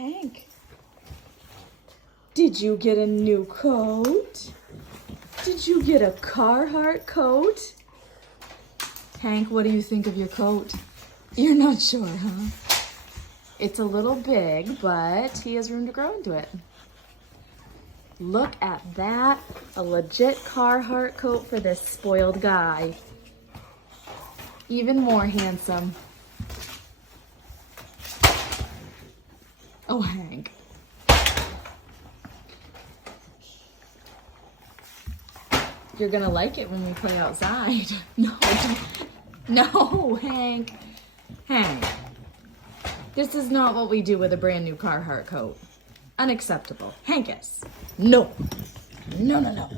Hank, did you get a new coat? Did you get a Carhartt coat? Hank, what do you think of your coat? You're not sure, huh? It's a little big, but he has room to grow into it. Look at that, a legit Carhartt coat for this spoiled guy. Even more handsome. Oh, Hank. You're gonna like it when we play outside. No, Hank. Hank. This is not what we do with a brand new Carhartt coat. Unacceptable. Hankus. No. No.